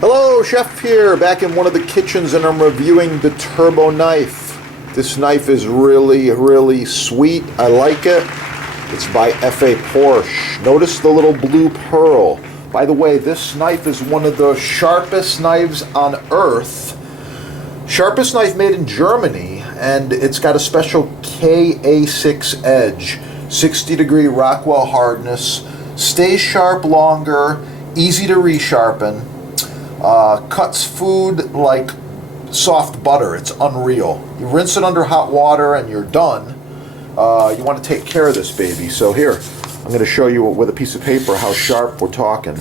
Hello, Chef here, back in one of the kitchens, and I'm reviewing the Turbo knife. This knife is really sweet. I like it. It's by F.A. Porsche. Notice the little blue pearl. By the way, this knife is one of the sharpest knives on earth. Sharpest knife made in Germany, and it's got a special KA6 edge. 60-degree Rockwell hardness. Stays sharp longer, easy to resharpen. Cuts food like soft butter. It's unreal. You rinse it under hot water and you're done. You want to take care of this baby. So here, I'm going to show you with a piece of paper how sharp we're talking.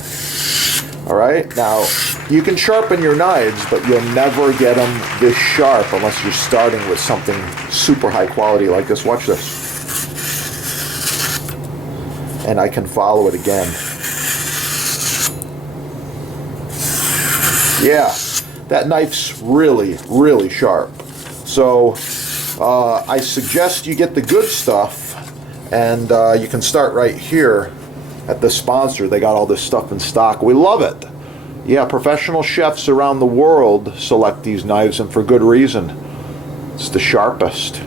Alright, now you can sharpen your knives, but you'll never get them this sharp unless you're starting with something super high quality like this. Watch this. And I can follow it again. Yeah, that knife's really sharp. So I suggest you get the good stuff, and you can start right here at the sponsor. They got all this stuff in stock. We love it. Yeah, professional chefs around the world select these knives, and for good reason. It's the sharpest.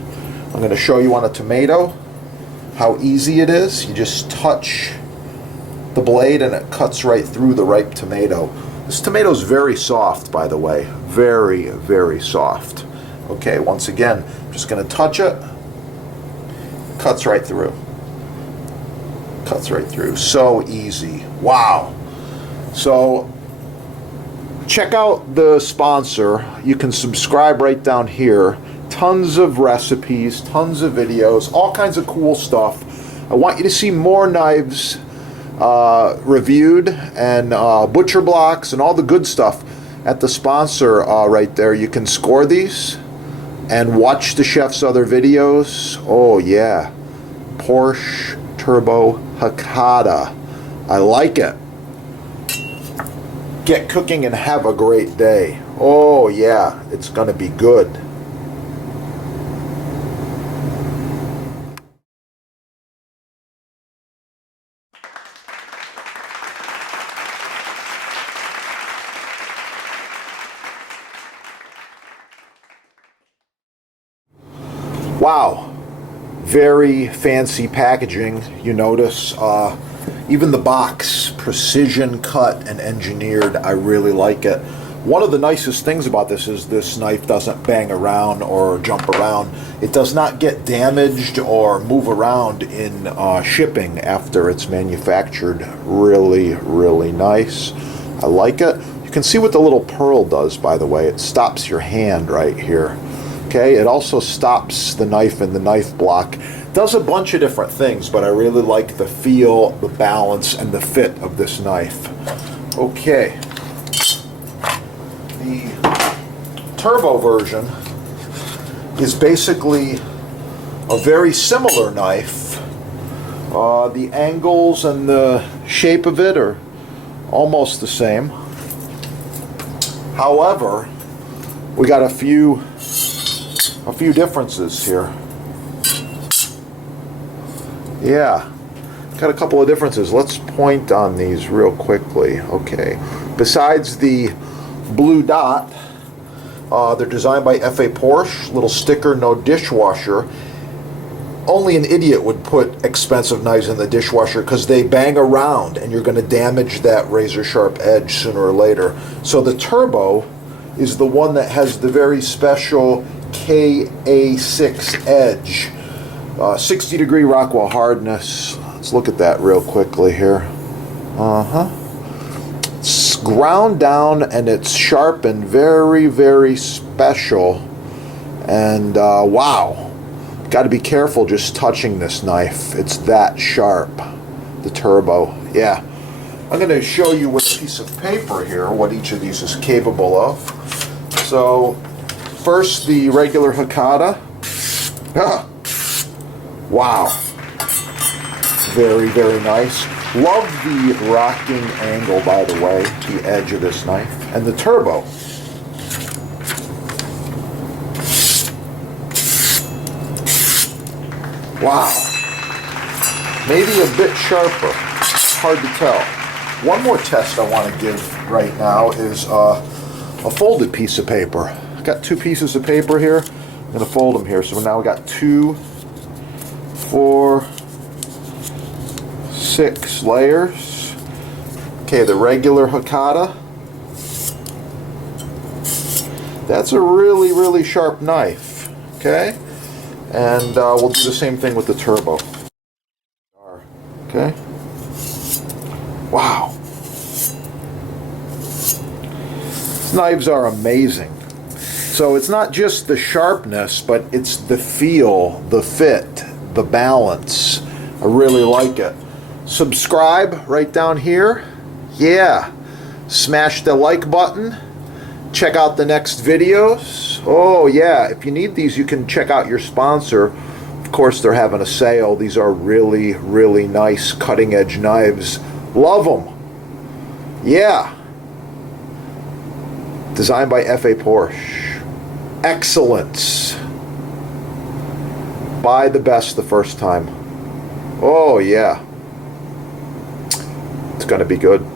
I'm going to show you on a tomato how easy it is. You just touch the blade and it cuts right through the ripe tomato. This tomato is very soft, by the way. Very soft. Okay, once again, I'm just going to touch it. Cuts right through. Cuts right through. So easy. Wow. So check out the sponsor. You can subscribe right down here. Tons of recipes, tons of videos, all kinds of cool stuff. I want you to see more knives reviewed, and butcher blocks and all the good stuff at the sponsor right there. You can score these and watch the chef's other videos. Oh yeah, Porsche Turbo Hakata. I like it. Get cooking and have a great day. Oh yeah, it's gonna be good. Wow, very fancy packaging. You notice even the box, precision cut and engineered. I really like it. One of the nicest things about this is this knife doesn't bang around or jump around. It does not get damaged or move around in shipping after it's manufactured. Really nice. I like it. You can see what the little pearl does, by the way. It stops your hand right here. Okay, it also stops the knife in the knife block. Does a bunch of different things, but I really like the feel, the balance, and the fit of this knife. Okay. The turbo version is basically a very similar knife. The angles and the shape of it are almost the same. However, we got a few differences here. Yeah, got a couple of differences. Let's point on these real quickly. Okay, besides the blue dot, they're designed by F.A. Porsche. Little sticker, no dishwasher. Only an idiot would put expensive knives in the dishwasher because they bang around and you're going to damage that razor sharp edge sooner or later. So the Turbo is the one that has the very special KA6 edge. 60-degree Rockwell hardness. Let's look at that real quickly here. It's ground down and it's sharpened. Very special. And wow. Got to be careful just touching this knife. It's that sharp. The Turbo. Yeah. I'm going to show you with a piece of paper here what each of these is capable of. So first, the regular Hakata. Wow. Very nice. Love the rocking angle, by the way, the edge of this knife. And the Turbo. Wow. Maybe a bit sharper. Hard to tell. One more test I want to give right now is a folded piece of paper. I've got two pieces of paper here. I'm going to fold them here. So now we got 2, 4, 6 layers. Okay, the regular Hakata. That's a really, really sharp knife. Okay, and we'll do the same thing with the turbo. Okay. Wow. These knives are amazing. So it's not just the sharpness, but it's the feel, the fit, the balance. I really like it. Subscribe right down here. Yeah. Smash the like button. Check out the next videos. Oh yeah, if you need these, you can check out your sponsor. Of course, they're having a sale. These are really, really nice cutting edge knives. Love them. Yeah. Designed by F.A. Porsche. Excellence. Buy the best the first time. Oh yeah. It's going to be good.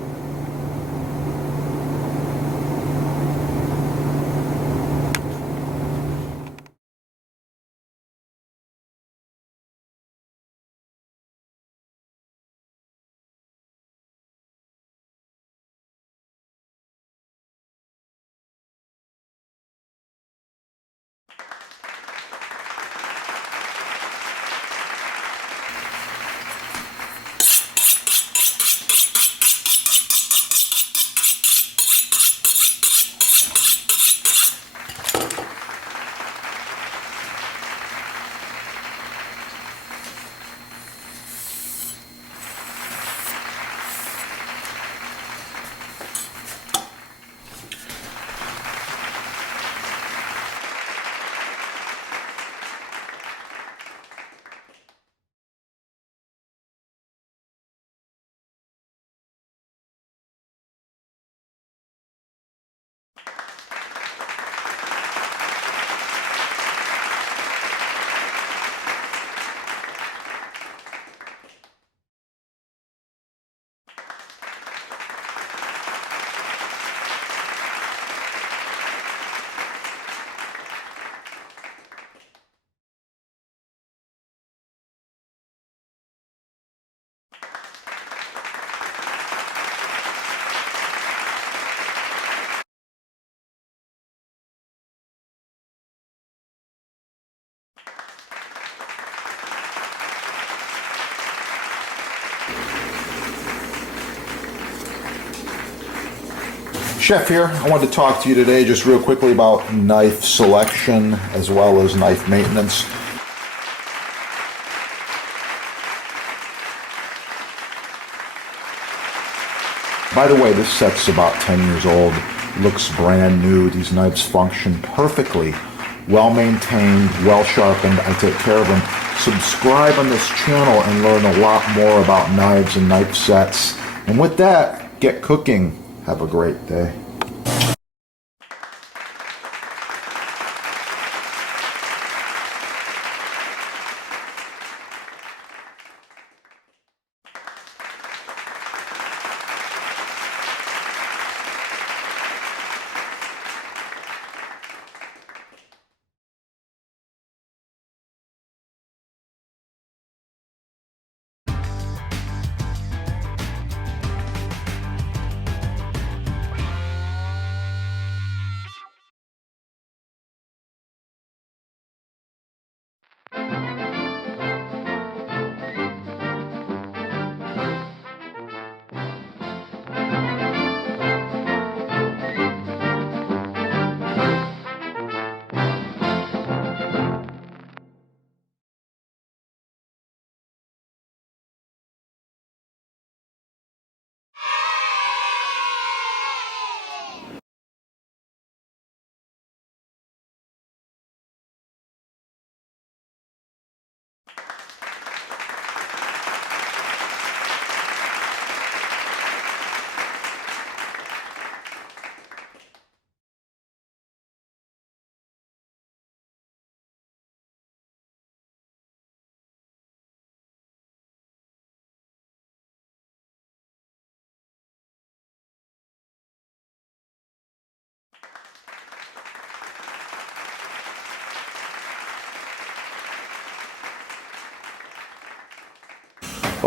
Chef here. I wanted to talk to you today just real quickly about knife selection as well as knife maintenance. By the way, this set's about 10 years old. Looks brand new. These knives function perfectly. Well maintained, well sharpened. I take care of them. Subscribe on this channel and learn a lot more about knives and knife sets. And with that, get cooking. Have a great day.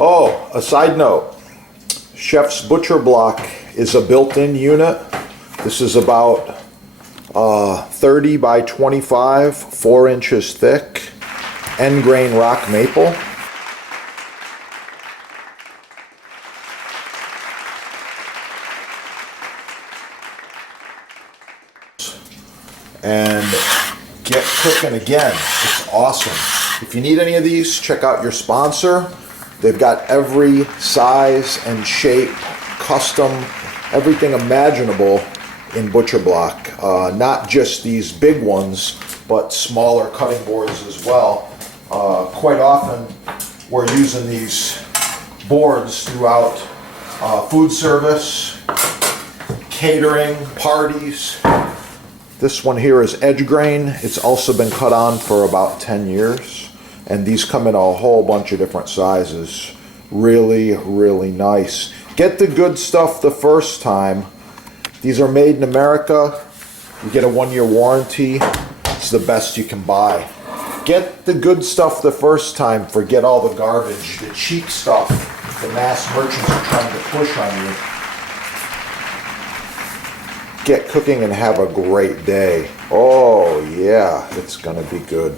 Oh, a side note, Chef's Butcher Block is a built-in unit. This is about 30 by 25, 4 inches thick, end grain rock maple. And get cooking again. It's awesome. If you need any of these, check out your sponsor. They've got every size and shape, custom, everything imaginable in Butcher Block. Not just these big ones, but smaller cutting boards as well. Quite often we're using these boards throughout food service, catering, parties. This one here is edge grain. It's also been cut on for about 10 years. And these come in a whole bunch of different sizes. Really, really nice. Get the good stuff the first time. These are made in America. You get a 1-year warranty. It's the best you can buy. Get the good stuff the first time. Forget all the garbage, the cheap stuff the mass merchants are trying to push on you. Get cooking and have a great day. Oh yeah, it's gonna be good.